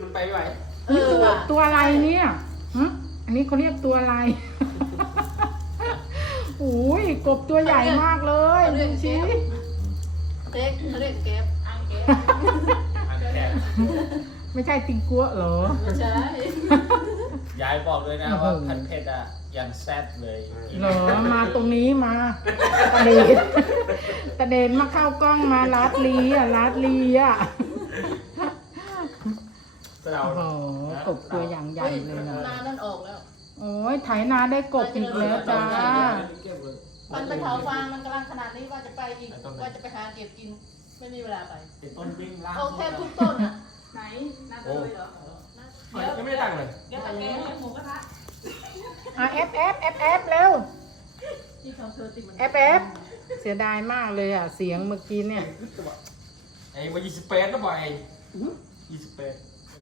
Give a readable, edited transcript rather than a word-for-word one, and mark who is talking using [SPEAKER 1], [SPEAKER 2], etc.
[SPEAKER 1] มันไปไหว
[SPEAKER 2] นี่ตัวอะไรเนี่ยอันนี้เขาเรียกตัวอะไรโอ้ยกบตัวใหญ่มากเลยดูสิ
[SPEAKER 3] เด็กเขาเรียกแก๊บอังแก๊บ
[SPEAKER 1] อันแคบ
[SPEAKER 2] ไม่ใช่ติงกัวเหรอ
[SPEAKER 3] ไม่ใช่
[SPEAKER 4] ยายบอกด้วยนะว่าพันเพชรยังแซ่บเลย
[SPEAKER 2] เหรอมาตรงนี้มาตะเดนมาเข้ากล้องมาลาดลีอ่ะ
[SPEAKER 1] เรา
[SPEAKER 2] โอ้โหกบตัวอย่างใหญ่เลยนะ
[SPEAKER 3] นานั่นออกแล้ว
[SPEAKER 2] โอ้ยไถนาได้กบอีกแล้วจ้า
[SPEAKER 3] มันไปเผาฟางมันกำลังขนาดนี้ว่าจะไปอีกว่าจะไปหาเก็บกินไม่มีเวลาไป
[SPEAKER 1] ติดต้นวิ่งล่าง
[SPEAKER 3] เอาแทบทุกต้นอ่ะ
[SPEAKER 5] ไหนน่าจะเลยเหรอ
[SPEAKER 1] ยังไม่ได้ตังค์เลย
[SPEAKER 5] เดี๋ยวตะแกรงให้หมูกระทะ
[SPEAKER 2] เอฟเร็ว
[SPEAKER 5] ที่เขาเธอติดมัน
[SPEAKER 2] เอฟเสียดายมากเลยอ่ะเสียงเมื่อกี้เนี่ย
[SPEAKER 1] ไอ้วัน28ก็บ่อย28